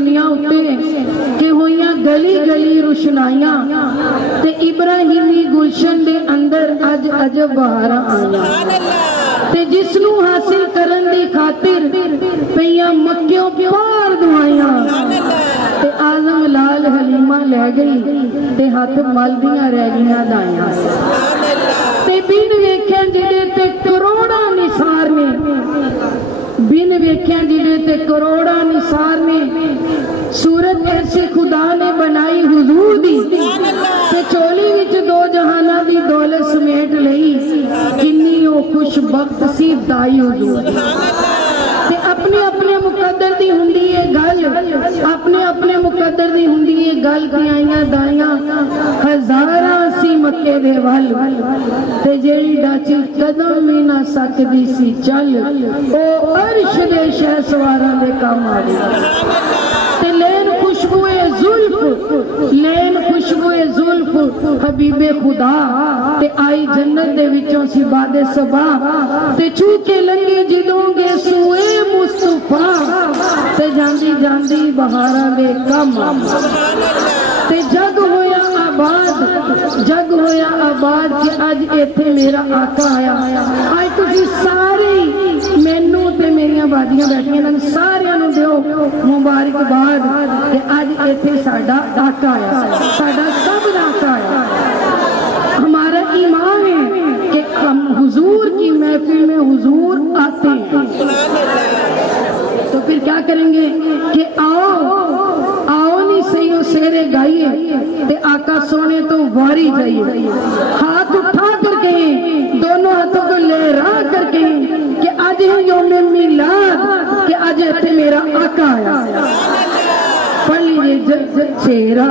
दुनिया उत्ते कि होइयां गली गली रुशनाइयां ते इब्राहिमी गुलशन दे अंदर अज अजब बहारां आईयां ते जिसनू हासिल करन दी खातिर पईयां मक्कियों पार दुआइयां ते आजम लाल हलीमा लै गई ते हथ मलदियां रह गईयां दाइयां ते बिन वेख्या जिहदे ते करोड़ां निसार ने बिन वेख्या जिहदे ते करोड़ां निसार ने सूरत ऐसे खुदा ने बनाई हुजूर दी ते चोली विच दो जहाना दी दौलत समेट लई किन्नी ओ खुशबख्त सी दाई हुजूर ते अपने अपने मुकद्दर दी हुंदी है गल अपने अपने मुकद्दर दी हुंदी है गल कि आईयां दाइयां हजारां सी मक्के दे वल ते जेड़ी डाची कदम भी ना सकदी सी चल ओ अर्श दे शहसवारां दे काम आ गई ते लेन खुशबुए जुल्फ हबीबे खुदा ते आई जन्नत दे विचों सी बादे सबा ते छू के लंगे जिदोंगे सूए मुस्तफा ते जांदी जांदी बहारां दे कम ते जग होया आबाद कि अज इत्थे मेरा आका आया अज तुसीं सारे मैनू ते मेरियां बादियां बैठियां ने सारियां नूं दिओ मुबारकबाद कि अज इत्थे साडा आका आया साडा सब दा आका आया। हमारा ईमान है कि हम हुजूर की महफिल में हुजूर आते हैं तो फिर क्या करेंगे कि आओ नहीं सही हो शेरे गाइए ते आका सोने तो वारी जाइए हाथ उठा कर कहें दोनों हाथों को लहरा कर कहें कि आज है यौम मिलाद कि आज इत्थे मेरा आका आया। पढ़ लीजिए शेरा